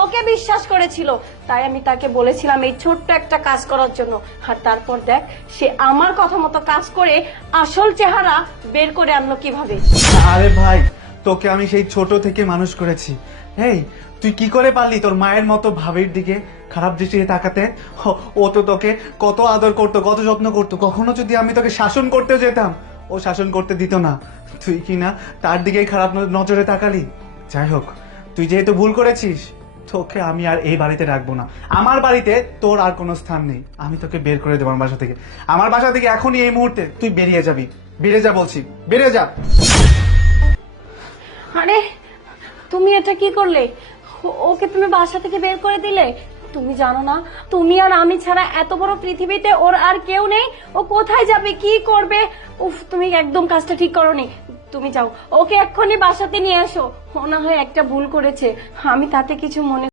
তোকে বিশ্বাস করেছিল, তাই আমি তাকে বলেছিলাম এই ছোট্ট একটা কাজ করার জন্য। আর তারপর দেখ, সে আমার কথা মতো কাজ করে আসল চেহারা বের করে আনলো কিভাবে। আরে ভাই, তোকে আমি সেই ছোট থেকে মানুষ করেছি। এই, তুই কি করে পারলি তোর মায়ের মতো ভাবির দিকে খারাপ দৃষ্টিতে তাকাতে? ও তো তোকে কত আদর করতো, কত যত্ন করতো। কখনো যদি আমি তোকে শাসন করতেও যেতাম, ও শাসন করতে দিত না। তুই কি না তার দিকেই খারাপ নজরে তাকালি? যাই হোক, তুই যেহেতু ভুল করেছিস, তোকে আমি আর এই বাড়িতে রাখবো না। আমার বাড়িতে তোর আর কোনো স্থান নেই। আমি তোকে বের করে দেবো আমার বাসা থেকে। আমার বাসা থেকে এখনই এই মুহূর্তে তুই বেরিয়ে যাবি। বেরিয়ে যা বলছি, বেরিয়ে যা। আরে তুমি এটা কি করলে? ওকে তুমি বাসা থেকে বের করে দিলে? তুমি জানো না, তুমি আর আমি ছাড়া এত বড় পৃথিবীতে ওর আর কেউ নেই। ও কোথায় যাবে, কি করবে? উফ, তুমি একদম কাজটা ঠিক করোনি। তুমি যাও, ওকে এক্ষুনি বাসাতে নিয়ে আসো। ও না হয় একটা ভুল করেছে, আমি তাতে কিছু মনে